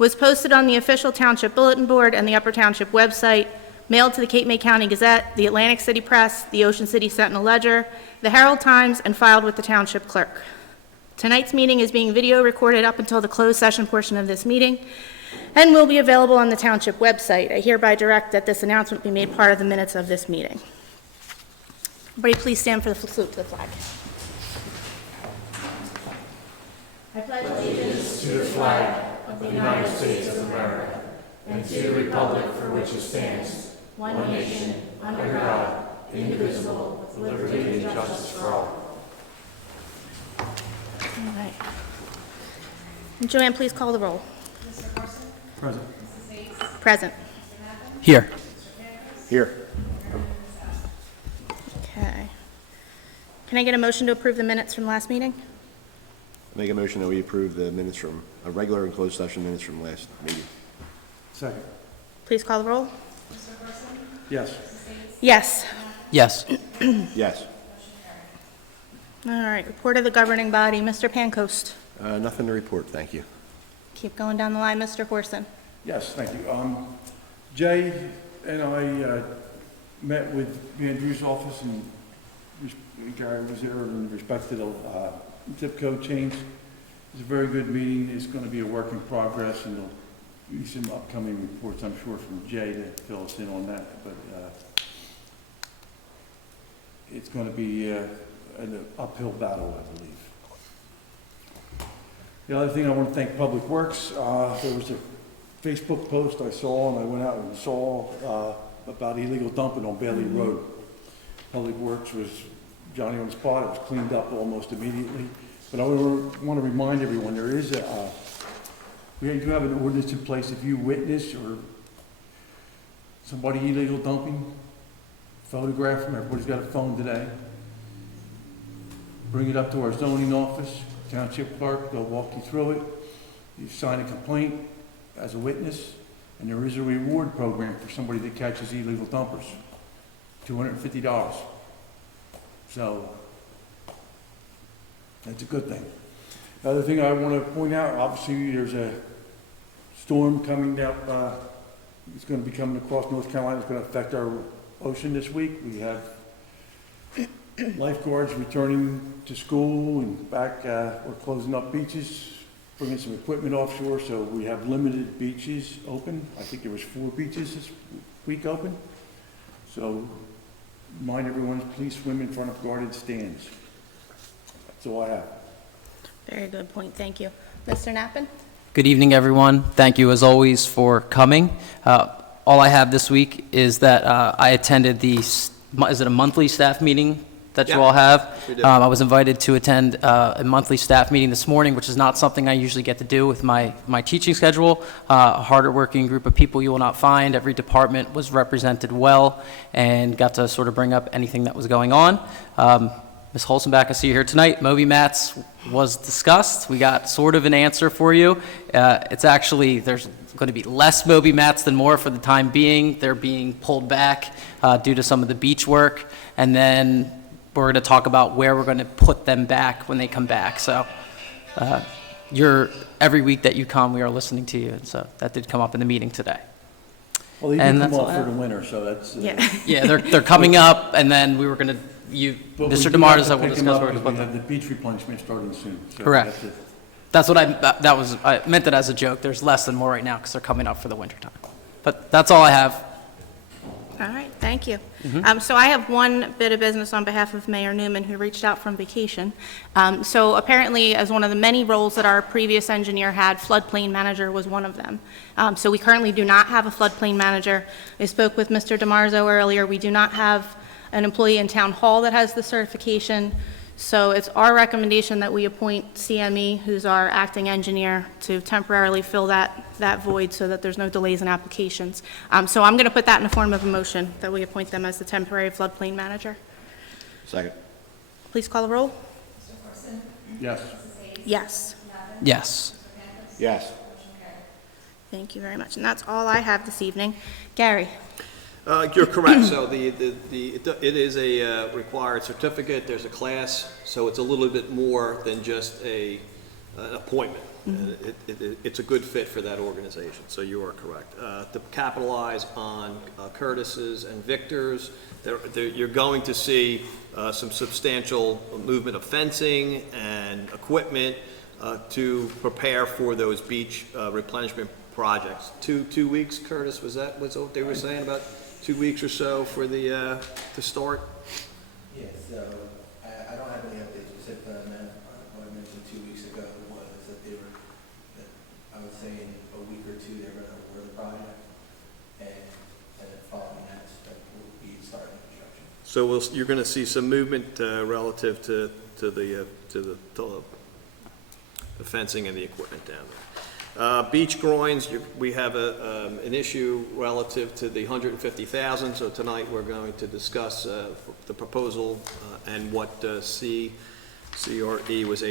was posted on the official Township Bulletin Board and the Upper Township website, mailed to the Cape May County Gazette, the Atlantic City Press, the Ocean City Sentinel-Ledger, the Herald Times, and filed with the Township Clerk. Tonight's meeting is being video recorded up until the closed session portion of this meeting and will be available on the Township website. I hereby direct that this announcement be made part of the minutes of this meeting. Everybody please stand for the salute to the flag. I pledge allegiance to the flag of the United States of America and to the republic for which it stands, one nation, under God, indivisible, with liberty and justice for all. All right. Joanne, please call the roll. Mr. Carson? Present. Mrs. Bates? Present. Mr. Knappen? Here. Here. Okay. Can I get a motion to approve the minutes from last meeting? Make a motion that we approve the minutes from a regular and closed session minutes from last meeting. Second. Please call the roll. Mr. Carson? Yes. Mrs. Bates? Yes. Yes. Yes. All right. Report of the governing body. Mr. Pancoast. Nothing to report, thank you. Keep going down the line. Mr. Horson. Yes, thank you. Jay and I met with Andrew's office, and Gary was there in respect to the zip code change. It's a very good meeting. It's going to be a work in progress, and there'll be some upcoming reports, I'm sure, from Jay to fill us in on that. But it's going to be an uphill battle, I believe. The other thing, I want to thank Public Works. There was a Facebook post I saw, and I went out and saw about illegal dumping on Bailey Road. Public Works was Johnny on the spot. It was cleaned up almost immediately. But I want to remind everyone, there is we do have an ordinance in place. If you witness or somebody illegal dumping, photograph them. Everybody's got a phone today. Bring it up to our zoning office. Township clerk, they'll walk you through it. You sign a complaint as a witness, and there is a reward program for somebody that catches illegal dumpers, $250. So that's a good thing. The other thing I want to point out, obviously there's a storm coming up. It's going to be coming across North Carolina. It's going to affect our ocean this week. We have lifeguards returning to school and back. We're closing up beaches, bringing some equipment offshore, so we have limited beaches open. I think there was 4 beaches this week open. So remind everyone, please swim in front of guarded stands. That's all I have. Very good point. Thank you. Mr. Knappen? Good evening, everyone. Thank you, as always, for coming. All I have this week is that I attended is it a monthly staff meeting that you all have? I was invited to attend a monthly staff meeting this morning, which is not something I usually get to do with my teaching schedule. A harder working group of people you will not find. Every department was represented well and got to sort of bring up anything that was going on. Ms. Holzenbach, I see you here tonight. Moby mats was discussed. We got sort of an answer for you. It's actually, there's going to be less Moby mats than more for the time being. They're being pulled back due to some of the beach work. And then we're going to talk about where we're going to put them back when they come back. So every week that you come, we are listening to you. And so that did come up in the meeting today. Well, they do come up for the winter, so that's... Yeah. They're coming up, and then we were going to, Mr. DeMars said we'll discuss where to put We them. have the beach replenishment starting soon. So Correct. That's what I meant it as a joke. There's less than more right now because they're coming up for the winter time. But that's all I have. All right, thank you. So I have one bit of business on behalf of Mayor Newman, who reached out from vacation. So apparently, as one of the many roles that our previous engineer had, floodplain manager was one of them. So we currently do not have a floodplain manager. I spoke with Mr. DeMarzo earlier. We do not have an employee in Town Hall that has the certification. So it's our recommendation that we appoint CME, who's our acting engineer, to temporarily fill that void so that there's no delays in applications. So I'm going to put that in the form of a motion, that we appoint them as the temporary floodplain manager. Second. Please call the roll. Mr. Carson? Yes. Mrs. Bates? Yes. Knappen? Yes. Mr. Pancoast? Yes. Motion carried. Thank you very much. And that's all I have this evening. Gary? You're correct. So it is a required certificate. There's a class, so it's a little bit more than just an appointment. It's a good fit for that organization, so you are correct. To capitalize on Curtis's and Victor's, you're going to see some substantial movement of fencing and equipment to prepare for those beach replenishment projects. Two weeks, Curtis, was that what they were saying, about 2 weeks or so for the, to start? Yeah, so I don't have any updates specifically on that. What I mentioned 2 weeks ago was that I would say in a week or two, they're gonna award the project, and then following that, we'll be starting construction. So you're gonna see some movement relative to the fencing and the equipment down there. Beach groins, we have an issue relative to the 150,000, so tonight we're going to discuss the proposal and what CME was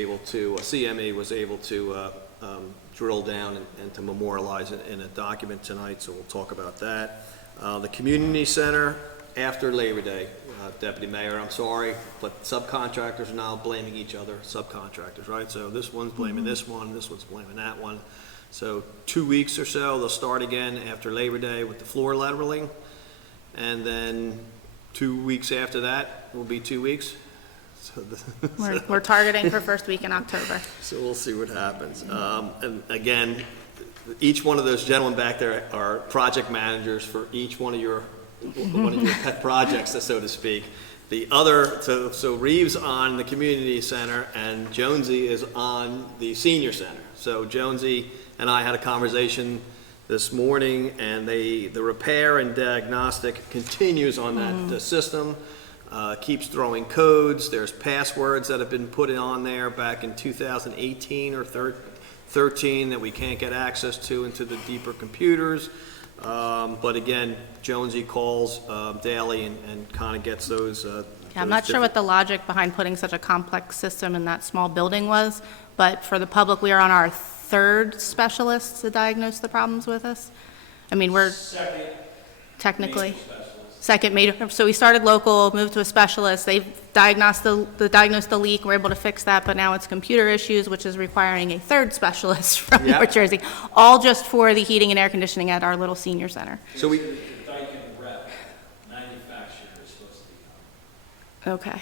able to drill down and to memorialize it in a document tonight, so we'll talk about that. The community center after Labor Day, Deputy Mayor, I'm sorry, but subcontractors are now blaming each other, subcontractors, right? So this one's blaming this one's blaming that one. So 2 weeks or so, they'll start again after Labor Day with the floor leveling, and then 2 weeks after that will be 2 weeks. So We're targeting for first week in October. So we'll see what happens. And again, each one of those gentlemen back there are project managers for each one of your pet projects, so to speak. The other, so Reeves on the community center and Jonesy is on the senior center. So Jonesy and I had a conversation this morning, and the repair and diagnostic continues on that system. Keeps throwing codes. There's passwords that have been put on there back in 2018 or 13 that we can't get access to into the deeper computers. But again, Jonesy calls daily and kind of gets those. Yeah, I'm not sure what the logic behind putting such a complex system in that small building was, but for the public, we are on our third specialist to diagnose the problems with us. I mean, we're technically second major. So we started local, moved to a specialist. They've diagnosed the leak. We're able to fix that, but now it's computer issues, which is requiring a third specialist from Yep. North Jersey, all just for the heating and air conditioning at our little senior center. So we. The Daikin rep manufacturer is supposed to be. Okay.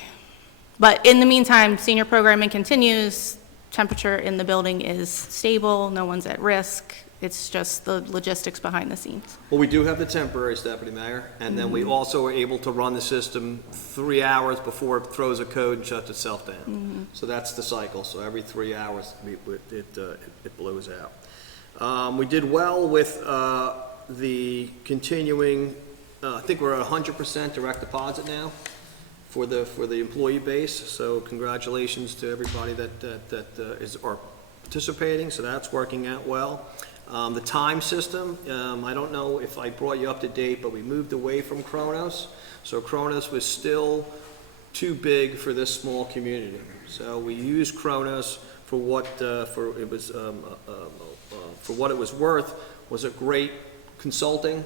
But in the meantime, senior programming continues. Temperature in the building is stable. No one's at risk. It's just the logistics behind the scenes. Well, we do have the temporaries, Deputy Mayor, and then we also are able to run the system 3 hours before it throws a code and shuts itself down. So that's the cycle. So every 3 hours, it blows out. We did well with the continuing. I think we're at 100% direct deposit now for the employee base. So congratulations to everybody that are participating. So that's working out well. The time system, I don't know if I brought you up to date, but we moved away from Kronos. So Kronos was still too big for this small community. So we used Kronos for what it was worth. Was a great consulting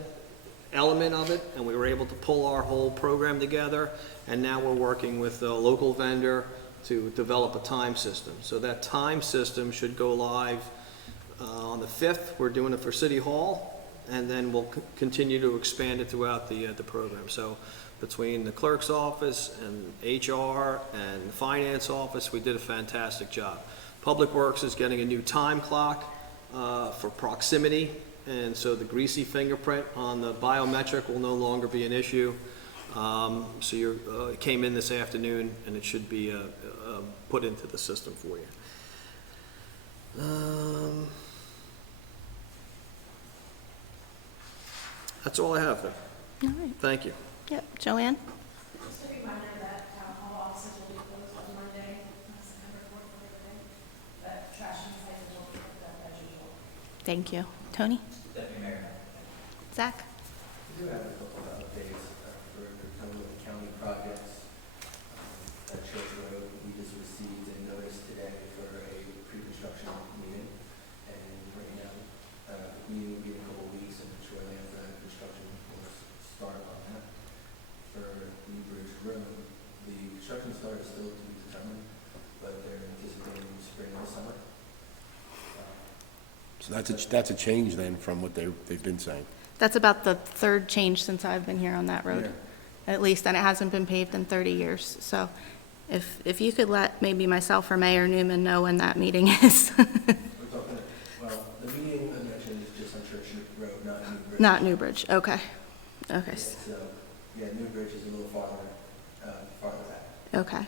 element of it, and we were able to pull our whole program together. And now we're working with a local vendor to develop a time system. So that time system should go live on the 5th. We're doing it for City Hall, and then we'll continue to expand it throughout the program. So between the clerk's office and HR and the finance office, we did a fantastic job. Public Works is getting a new time clock for proximity, and so the greasy fingerprint on the biometric will no longer be an issue. So it came in this afternoon, and it should be put into the system for you. That's all I have, though. All right. Thank you. Yep. Joanne? Just a reminder that town hall offices will be closed on Monday, September 4th, but trash and recycling will be picked up as usual. Thank you. Tony? Deputy Mayor. Zach? We do have a couple of updates for some of the county projects at Church Road. We just received a notice today for a pre-construction meeting, and right now, the meeting will be in a couple of weeks, and shortly after that, construction will start on that. For New Bridge Road, the construction start is still to be determined, but they're anticipating spring this summer. So that's a change then from what they've been saying. That's about the third change since I've been here on that road, at least, and it hasn't been paved in 30 years. So if you could let maybe myself or Mayor Newman know when that meeting is. We're talking, well, the meeting I mentioned is just on Church Road, not Newbridge. Not Newbridge, okay. Okay, So, yeah, Newbridge is a little farther back. okay. I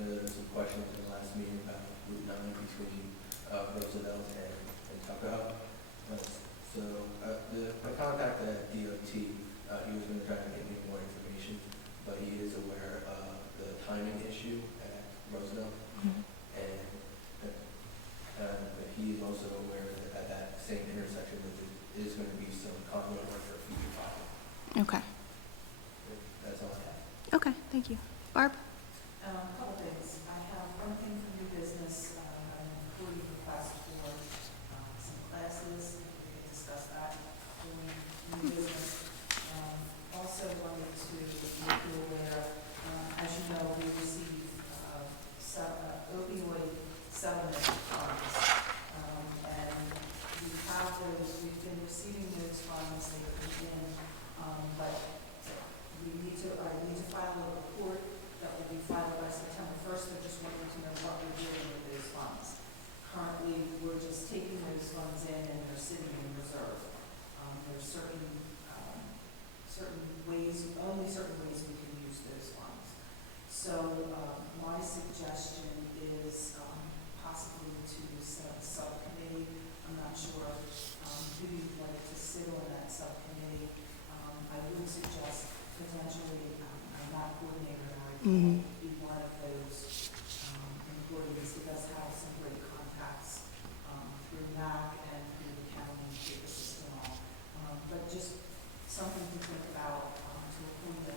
know there were some questions in the last meeting about Route 9 between Roosevelt and Tuckahoe. My contact at DOT, he was going to try to get me more information, but he is aware of the timing issue at Roosevelt. And he is also aware that at that same intersection that there is going to be some conduit work for future project. Okay, That's all I have. okay, thank you. Barb? Couple things. I have one thing for new business, an employee request for some classes. We can discuss that during new business. Also wanted to make you aware, as you know, we receive opioid settlement funds. And we have those, we've been receiving those funds, they come in, but I need to file a report that will be filed by September 1st. They're just wanting to know what we're doing with those funds. Currently, we're just taking those funds in and they're sitting in reserve. There's certain ways, only certain ways we can use those funds. So my suggestion is possibly to set up a subcommittee. I'm not sure who you'd like to sit on that subcommittee. I would suggest potentially, I'm not a coordinator, and I would be one of those employees who does have some great contacts through MAC and through the county, through the system. But just something to think about to appoint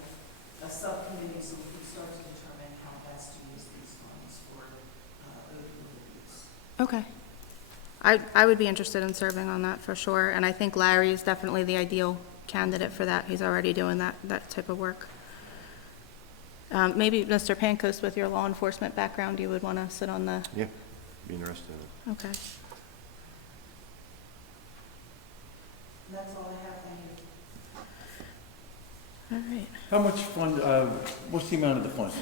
a subcommittee so we can start to determine how best to use these funds for opioid use. Okay. I would be interested in serving on that for sure, and I think Larry is definitely the ideal candidate for that. He's already doing that type of work. Maybe Mr. Pancoast, with your law enforcement background, you would want to sit on the, Yeah, be interested in it. okay. That's all I have, thank you. All right. How much fund, what's the amount of the fund?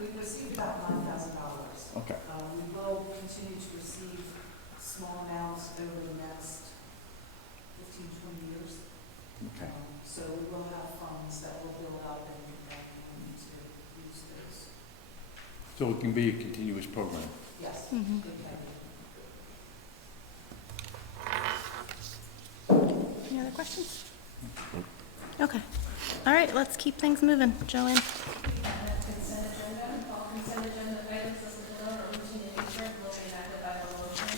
We've received about $9,000. Okay. We will continue to receive small amounts over the next 15, 20 years. Okay. So we will have funds that will build up and we need to use those. So it can be a continuous program? Yes, Mhm. it can be. Any other questions? Okay. All right, let's keep things moving. Joanne? Consent agenda. All consent agenda items listed below are routine in nature and will be enacted by the motion.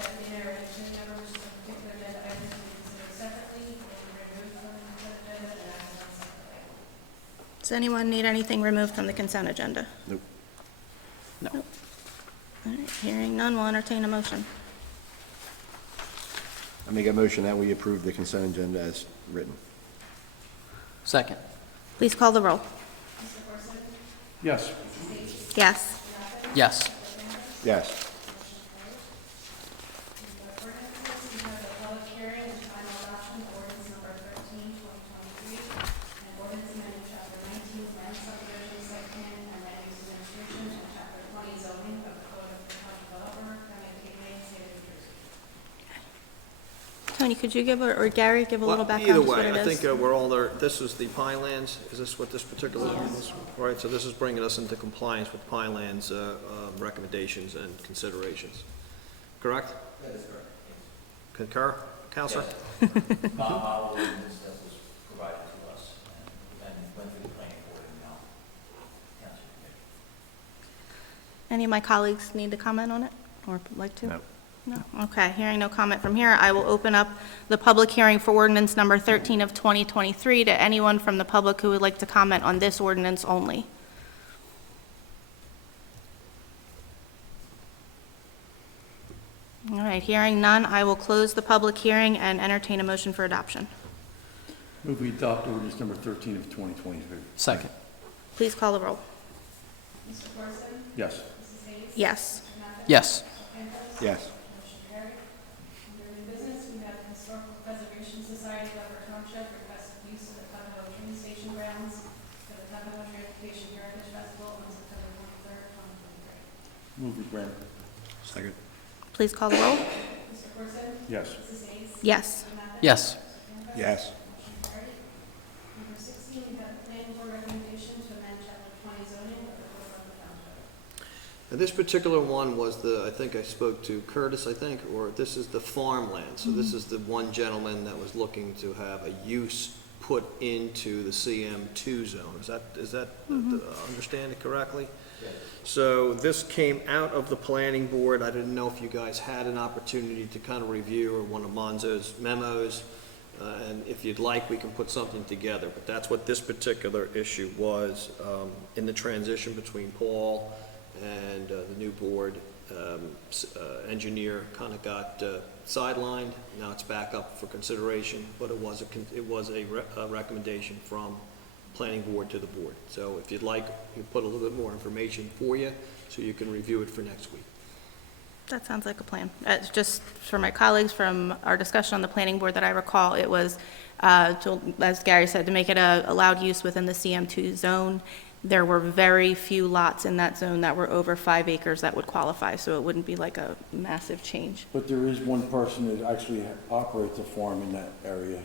Deputy Mayor and committee members, some particular agenda items to be considered separately, will be removed from the consent agenda and acted on separately. Does anyone need anything removed from the consent agenda? Nope. No. All right, hearing none, we'll entertain a motion. I make a motion that we approve the consent agenda as written. Second. Please call the roll. Mr. Corson? Yes. Yes. Yes. Yes. Ordinances, we have a public hearing and final adoption of ordinance number 13, 2023, and ordinance amending chapter 19, land subdivision, site plan, and land use administration, and chapter 20, zoning of the code of the town developer, county of Cape state of New Jersey. Tony, could you give, or Gary, give a little background Either to what way, it I is? think we're all there, this is the Pinelands, is this what this particular one is? Right, so this is bringing us into compliance with Pinelands' recommendations and considerations. Correct? That is correct. Concur, Counselor? Our ordinance that was provided to us and went through the planning board and now council committee. Any of my colleagues need to comment on it, or like to? No. No? Okay, hearing no comment from here, I will open up the public hearing for ordinance number 13 of 2023 to anyone from the public who would like to comment on this ordinance only. All right, hearing none, I will close the public hearing and entertain a motion for adoption. Move we adopt ordinance number 13 of 2023. Second. Please call the roll. Mr. Corson? Yes. Mrs. Hayes? Yes. Mr. Methvin? Yes. Mr. Penfield? Yes. Motion carried. Recreation Society of Upper Township requests use of the Tuckahoe train station grounds for the Tuckahoe Transportation Heritage Festival on September 23rd, 2023. Move it, Graham. Second. Please call the roll. Mr. Corson? Yes. Mrs. Hayes? Yes. Mr. Mappa? Yes. Mr. Campbell? Yes. Motion carried. Number 16, we have the planning board recommendation to amend chapter 20 zoning of the Code of the Township. And this particular one was I think I spoke to Curtis, or this is the farmland. So this is the one gentleman that was looking to have a use put into the CM2 zone. Is that understand it correctly? Yes. So this came out of the planning board. I didn't know if you guys had an opportunity to kind of review one of Monzo's memos. And if you'd like, we can put something together. But that's what this particular issue was in the transition between Paul and the new board. Engineer kind of got sidelined. Now it's back up for consideration, but it was a recommendation from planning board to the board. So if you'd like, we can put a little bit more information for you so you can review it for next week. That sounds like a plan. Just for my colleagues from our discussion on the planning board that I recall, it was, as Gary said, to make it a allowed use within the CM2 zone. There were very few lots in that zone that were over 5 acres that would qualify, so it wouldn't be like a massive change. But there is one person that actually operates a farm in that area,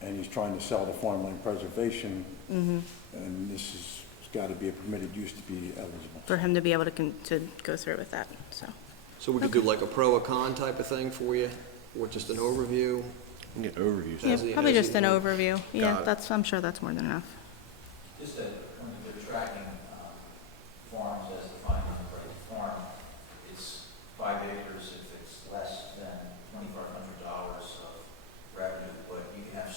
and he's trying to sell the farmland preservation. And this has got to be a permitted use to be eligible. For him to be able to go through with that, so. So we could do like a pro or con type of thing for you, or just an overview. We can get overviews. Yeah, As he- probably as just he- an overview. Yeah, Got it. I'm sure that's more than enough. Just that when they're tracking farms as defined in the right farm, it's 5 acres if it's less than $2,500 of revenue, but you can have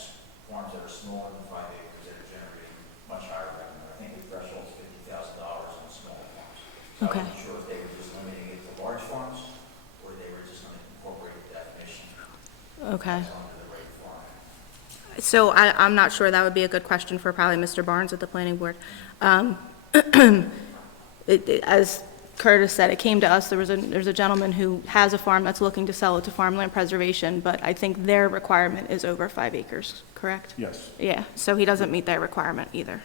farms that are smaller than 5 acres that are generating much higher revenue. I think the threshold is $50,000 on smaller farms. So Okay. I wasn't sure if they were just limiting it to large farms, or they were just going to incorporate the definition Okay. as under the right farm. So I'm not sure. That would be a good question for probably Mr. Barnes at the planning board. As Curtis said, it came to us, there's a gentleman who has a farm that's looking to sell it to farmland preservation, but I think their requirement is over 5 acres, correct? Yes. Yeah, so he doesn't meet their requirement either.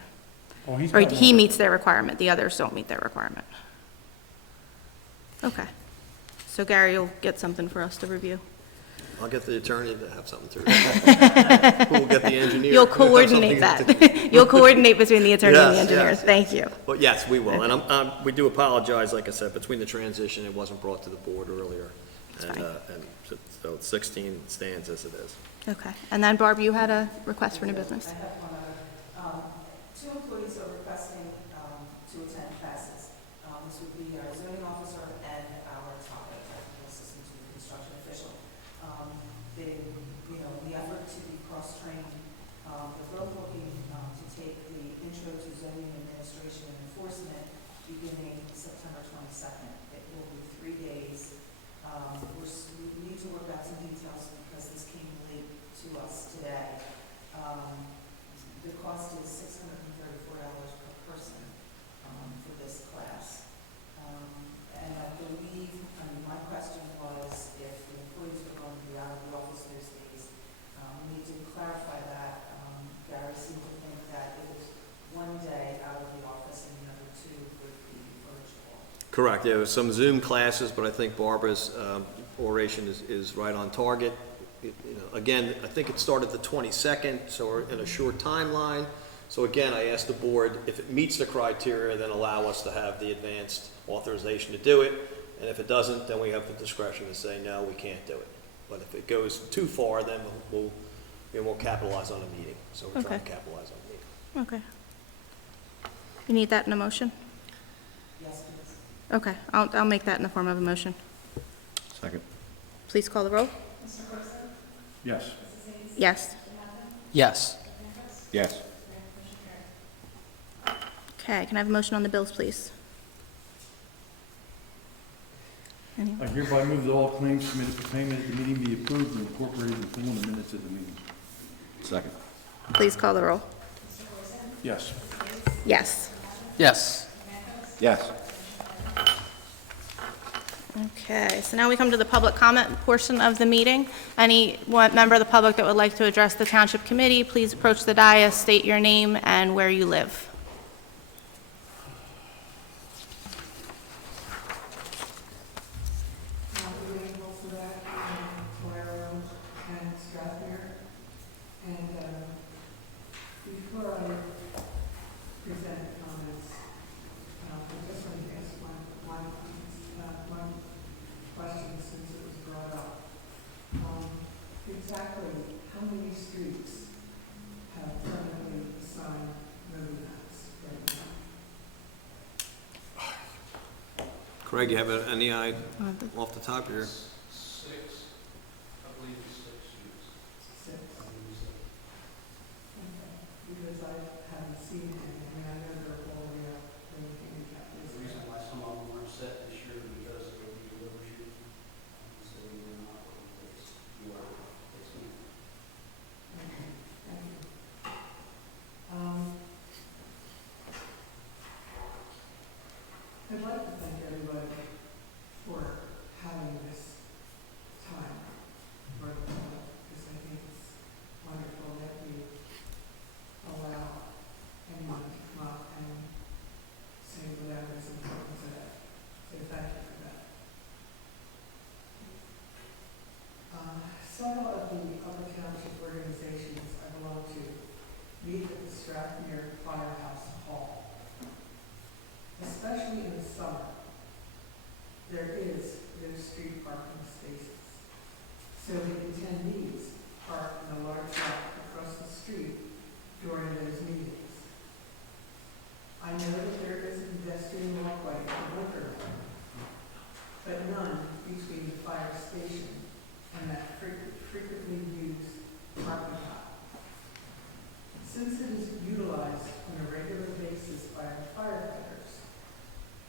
Oh, he's Or got he one. meets their requirement, the others don't meet their requirement. Okay. So Gary, you'll get something for us to review. I'll get the attorney to have something to review. We'll get the engineer. You'll to have coordinate something that. You'll coordinate between the attorney and the Yes, engineers. yes, Thank you. But yes, we will. And we do apologize, like I said, between the transition, it wasn't brought to the board earlier. That's And, fine. and so 16 stands as it is. Okay. And then Barb, you had a request for new business? I have one other. 2 employees are requesting to attend classes. This would be our zoning officer and our technical assistant to the construction official. They, in the effort to be cross-trained, they're both looking to take the intro to zoning administration and enforcement beginning September 22nd. It will be 3 days. We need to work out some details because this came late to us today. The cost is $634 per person for this class. And I believe, my question was if the employees were going to be out of the office those days. We need to clarify that. Gary seemed to think that it was 1 day out of the office and the other 2 would be virtual. Correct, yeah, there was some Zoom classes, but I think Barbara's oration is right on target. Again, I think it started the 22nd, so we're in a short timeline. So again, I asked the board, if it meets the criteria, then allow us to have the advanced authorization to do it. And if it doesn't, then we have the discretion to say, no, we can't do it. But if it goes too far, then we'll capitalize on a meeting. So we're trying to Okay. capitalize on a meeting. Okay. You need that in a motion? Yes, please. Okay, I'll make that in the form of a motion. Second. Please call the roll. Mr. Corson? Yes. Mrs. Hayes? Yes. Mr. Mappa? Yes. Mr. Campbell? Yes. Motion carried. Okay, can I have a motion on the bills, please? Anyone? I hereby move that all claims submitted for payment at the meeting be approved and incorporated in full in the minutes of the meeting. Second. Please call the roll. Mr. Corson? Yes. Yes. Yes. Yes. Okay, so now we come to the public comment portion of the meeting. Any one member of the public that would like to address the Township Committee, please approach the dais, state your name and where you live. And before I present comments, I just want to ask one question since it was brought up. Exactly how many streets have permanently assigned road maps right now? Craig, you have any eye off the top of your? Six. Okay, because I haven't seen it, I mean, I know they're all the way up, in the handicap. The reason why some of them weren't set this year because of the delivery, so we were not replaced. You are replacing. Okay, thank you. I'd like to thank everybody for having this time for the public, because I think it's wonderful that we allow anyone to come up and say whatever is important to them. So thank you for that. Several of the other township organizations I belong to meet at the Strathmere Firehouse Hall. Especially in the summer, there is no street parking spaces. So the attendees park in a large lot across the street during those meetings. I know that there is a pedestrian walkway for winter, but none between the fire station and that frequently used parking lot. Since it is utilized on a regular basis by our firefighters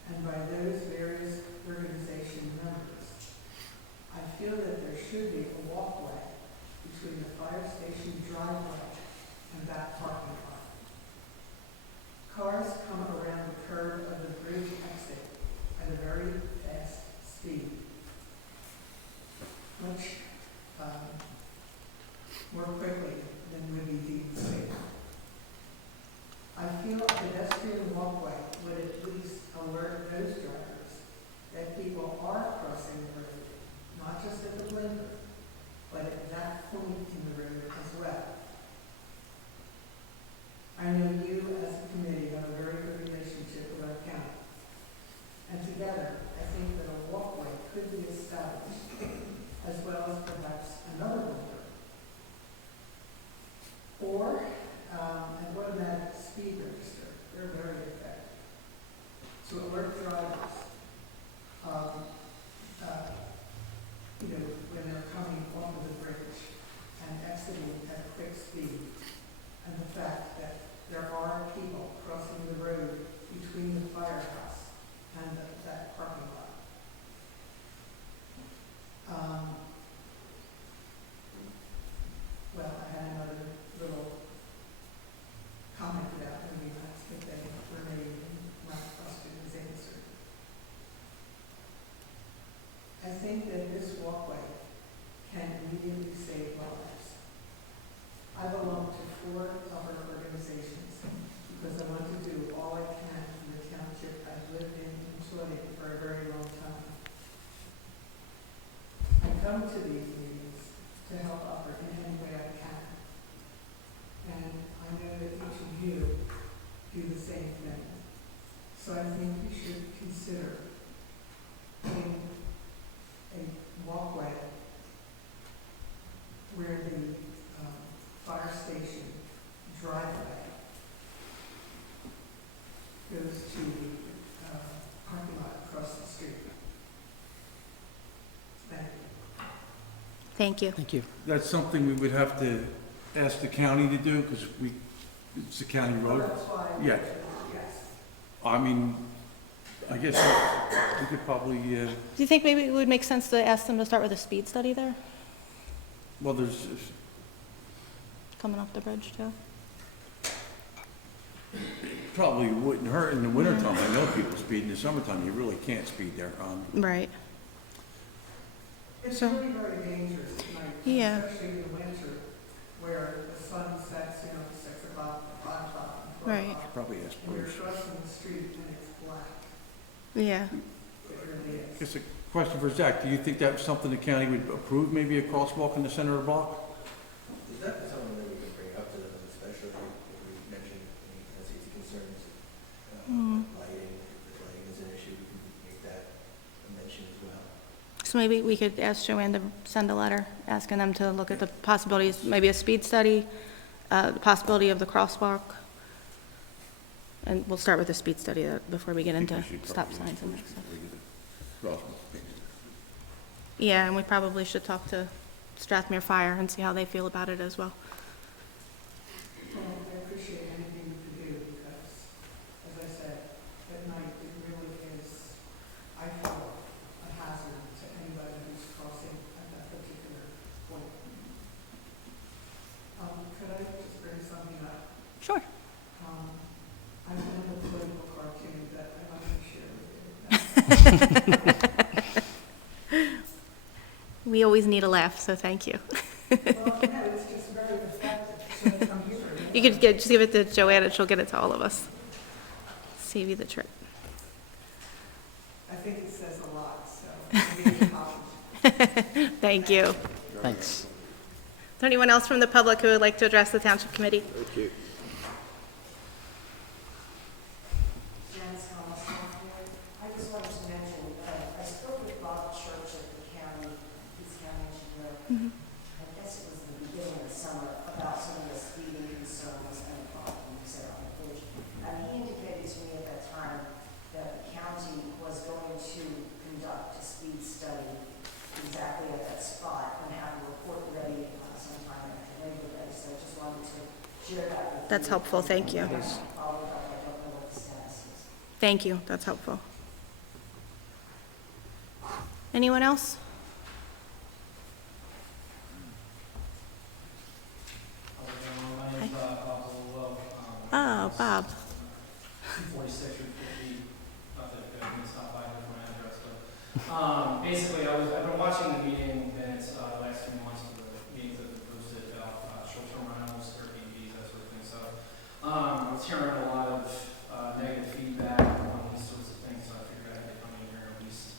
and by those various organization members, I feel that there should be a walkway between the fire station driveway and that parking lot. Cars come around the curve of the bridge exit at a very fast speed, much more quickly than would be deemed safe. I feel a pedestrian walkway would at least alert those drivers that people are crossing the road, not just at the blinker, but at that point in the road as well. I know you as a committee have a very good relationship with our county. And together, I think that a walkway could be established, as well as perhaps another blinker. Or an automatic speed register. They're very effective. To alert drivers, when they're coming off of the bridge and exiting at quick speed, and the fact that there are people crossing the road between the firehouse and that parking lot. Well, I had another little comment about moving lights, but they were made and my question is answered. I think that this walkway can immediately save lives. I belong to 4 other organizations because I want to do all I can for the township I've lived in and enjoyed it for a very long time. I come to these meetings to help offer in any way I can. And I know that each of you do the same thing. So I think we should consider putting a walkway where the fire station driveway goes to the parking lot across the street. Thank you. Thank you. Thank you. That's something we would have to ask the county to do, because it's a county Well, road. that's why. Yeah. Yes. I mean, I guess we could probably, Do you think maybe it would make sense to ask them to start with a speed study there, well, there's, coming off the bridge too? probably wouldn't hurt in the wintertime. I know people speed in the summertime, you really can't speed there. Right. It's So- really very dangerous at night, Yeah. especially in the winter, where the sun sets, at 6 o'clock, 5 o'clock, and 12 Right. o'clock. Probably ask And you're Bruce. crossing the street and it's black. Yeah. It really is. Just a question for Zach, do you think that's something the county would approve, maybe a crosswalk in the center of the block? Is that something that we could bring up to them, especially if we mentioned any safety concerns, like lighting, if lighting is an issue, we can make that a mention as well. So maybe we could ask Joanne to send a letter asking them to look at the possibilities, maybe a speed study, the possibility of the crosswalk. And we'll start with the speed study before we get into stop signs and that stuff. Yeah, and we probably should talk to Strathmere Fire and see how they feel about it as well. Well, I appreciate anything you can do because, as I said, at night it really is, I feel, a hazard to anybody who's crossing at that particular point. Could I just bring something up? Sure. I found a political cartoon that I'd like to share with you. We always need a laugh, so thank you. Well, no, it's just very effective. So I'm here. You could just give it to Joanne and she'll get it to all of us. Save you the trip. I think it says a lot, so I'll give you a copy. Thank you. Thanks. Is there anyone else from the public who would like to address the Township Committee? Thank you. Janice Thomas, I just wanted to mention, I spoke with Bob Church at the county, East County Engineer. I guess it was the beginning of the summer, about some of the speeding concerns and problems there on the bridge. And he indicated to me at that time that the county was going to conduct a speed study exactly at that spot and have a report ready sometime after Labor Day. So I just wanted to share that with you. That's helpful, thank you. Follow up, I don't know what the status is. Thank you, that's helpful. Anyone else? My name's Bob Lowell. Oh, Bob. 246 or 50, not that good, I'm gonna stop by with my address, but, basically, I've been watching the meeting minutes, the last 2 months for the meetings that have been posted about, short-term rentals, Airbnbs, that sort of thing, so, I was hearing a lot of, negative feedback on these sorts of things, so I figured I had to come in here and at least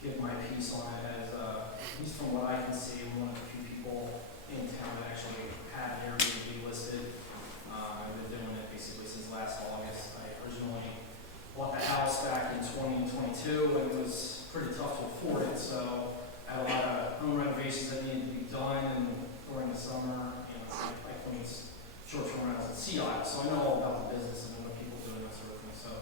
give my piece on it as, at least from what I can see, I'm one of the few people in town that actually had an Airbnb listed. I've been doing it basically since last August. I originally bought the house back in 2022, and it was pretty tough to afford it, so I had a lot of home renovations that needed to be done, and during the summer, I cleaned short-term rentals at Sea Isle, so I know all about the business and what people do and that sort of thing, so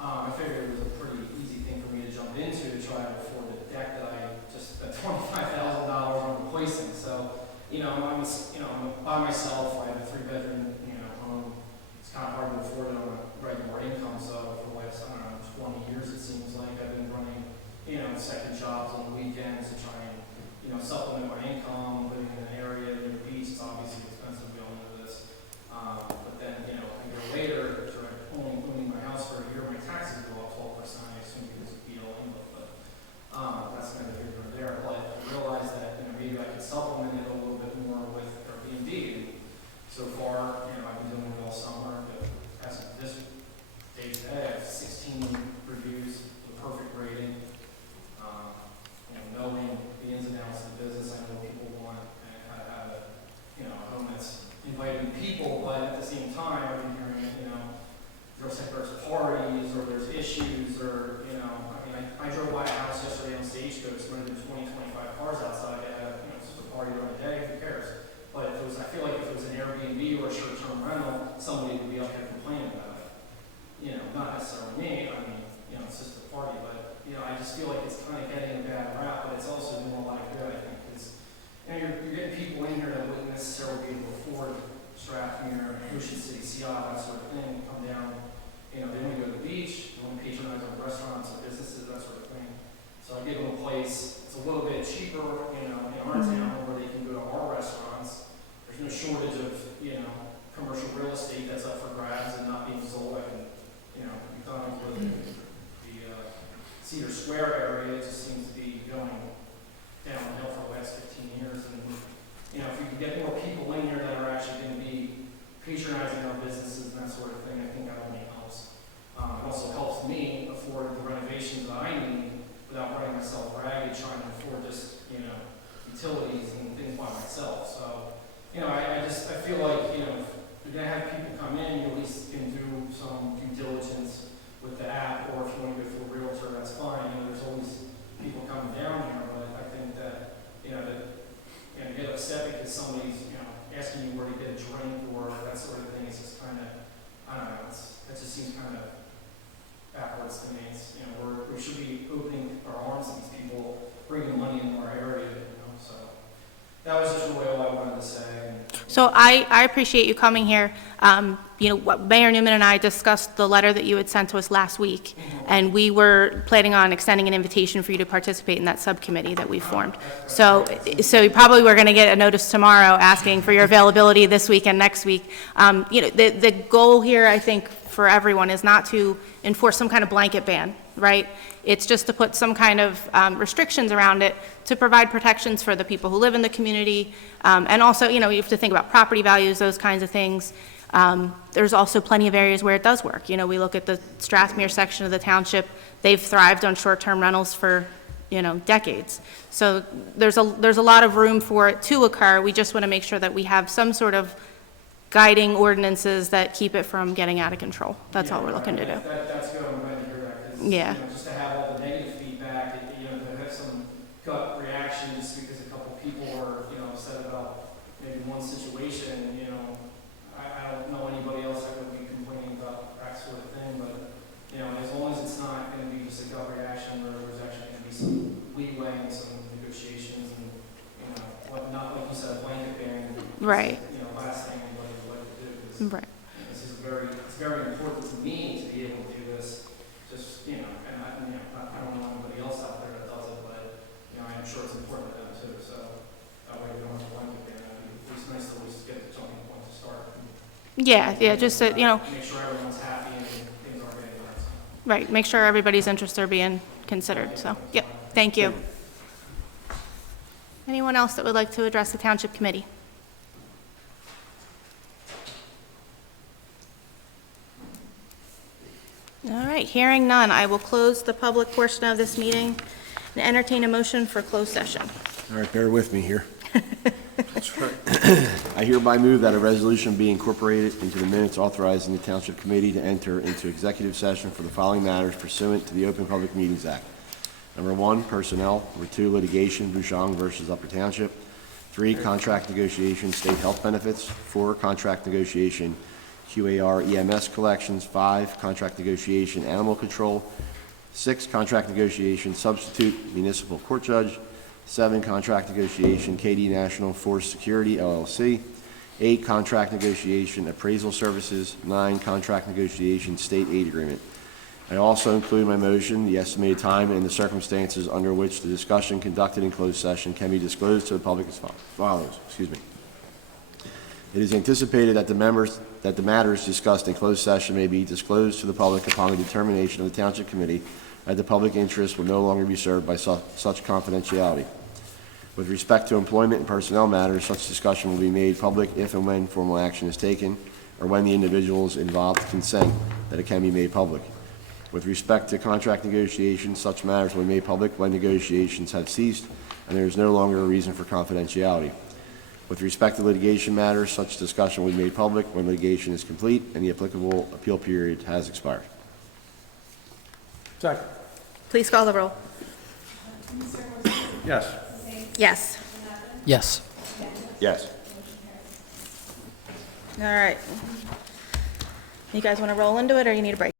I figured it was a pretty easy thing for me to jump into to try to afford a deck that I just spent $25,000 on replacing, so I'm by myself, I have a 3-bedroom, home. It's kind of hard to afford it on a regular income, so for the last, 20 years it seems like I've been running, second jobs on the weekends to try and, supplement my income, living in an area near the beach. It's obviously expensive, we all know this. But then, a year later, after only owning my house for a year, my taxes go up 12%, I assume because of BLM, but that's neither here nor there. But I realized that, maybe I could supplement it a little bit more with Airbnb. And so far, I've been doing it all summer, but as of this day today, I have 16 reviews with a perfect rating. Knowing the ins and outs of the business, I know what people want, and how to have a home that's inviting people, but at the same time, I've been hearing, there's parties, or there's issues, or, I drove by a house yesterday on Stagecoach, when there's 20, 25 cars outside, it's just a party during the day, who cares? But I feel like if it was an Airbnb or a short-term rental, somebody would be up here complaining about it. Not necessarily me, it's just a party, but, I just feel like it's kind of getting a bad rap, but it's also doing a lot of good, I think, because, you're getting people in here that wouldn't necessarily be able to afford Strathmere, Ocean City, Sea Isle, that sort of thing, come down, they want to go to the beach, they want to patronize our restaurants or businesses, that sort of thing. So I give them a place, it's a little bit cheaper, in our town, where they can go to our restaurants. There's no shortage of, commercial real estate that's up for grabs and not being sold. I can, McDonald's with the Cedar Square area, it just seems to be going downhill get more people in here that are actually going to be patronizing our businesses and that sort of thing, I think that only helps. It also helps me afford the renovations that I need without running myself ragged, trying to afford just, utilities and things by myself. So, I feel like, if you're gonna have people come in, you at least can do some due diligence with the app, or if you want to go through a realtor, that's fine. There's always people coming down here, but I think that, you get upset because somebody's, asking you where to get a drink or that sort of thing. It's just kind of, I don't know, it just seems kind of backwards to me. It's, we should be opening our arms to these people, bringing money into our area, so that was just really all I wanted to say. So I appreciate you coming here. What Mayor Newman and I discussed the letter that you had sent to us last week, and we were planning on extending an invitation for you to participate in that subcommittee that we formed. So you probably were going to get a notice tomorrow asking for your availability this week and next week. The goal here, I think, for everyone is not to enforce some kind of blanket ban, right? It's just to put some kind of restrictions around it to provide protections for the people who live in the community. And also, you have to think about property values, those kinds of things. There's also plenty of areas where it does work. We look at the Strathmere section of the township. They've thrived on short-term rentals for, decades. So there's a lot of room for it to occur. We just want to make sure that we have some sort of guiding ordinances that keep it from getting out of control. That's all we're looking to do. That's good. I'm glad to hear that. 'Cause, Yeah. Just to have all the negative feedback, to have some gut reaction just because a couple people are, upset about maybe one situation, I don't know anybody else that would be complaining about that sort of thing, but, as long as it's not going to be just a gut reaction where there's actually going to be some leeway and some negotiations and, not like you said, a blanket ban. Right. Last thing anybody would like to do. 'Cause, Right. it's very important to me to be able to do this. Just, and I don't know anybody else out there that does it, but, I'm sure it's important to them too. So that way we don't have a blanket ban. It's nice to always get the jumping point to start. Yeah, just that, Make sure everyone's happy and things are getting done. So. right, make sure everybody's interests are being considered. So, yep, thank you. Anyone else that would like to address the Township Committee? All right, hearing none, I will close the public portion of this meeting and entertain a motion for closed session. All right, bear with me here. I hereby move that a resolution be incorporated into the minutes authorizing the Township Committee to enter into executive session for the following matters pursuant to the Open Public Meetings Act. Number 1, personnel. Number 2, litigation, Bouchon versus Upper Township. 3, contract negotiation, state health benefits. 4, contract negotiation, QAR EMS collections. 5, contract negotiation, animal control. 6, contract negotiation, substitute municipal court judge. 7, contract negotiation, KD National Force Security, LLC. 8, contract negotiation, appraisal services. 9, contract negotiation, state aid agreement. I also include in my motion the estimated time and the circumstances under which the discussion conducted in closed session can be disclosed to the public as follows. It is anticipated that the matters discussed in closed session may be disclosed to the public upon the determination of the Township Committee that the public interest will no longer be served by such confidentiality. With respect to employment and personnel matters, such discussion will be made public if and when formal action is taken or when the individuals involved consent that it can be made public. With respect to contract negotiations, such matters will be made public when negotiations have ceased and there is no longer a reason for confidentiality. With respect to litigation matters, such discussion will be made public when litigation is complete and the applicable appeal period has expired. Second. Please call the roll. Yes. Yes. Yes. Yes. All right. You guys want to roll into it, or you need a break?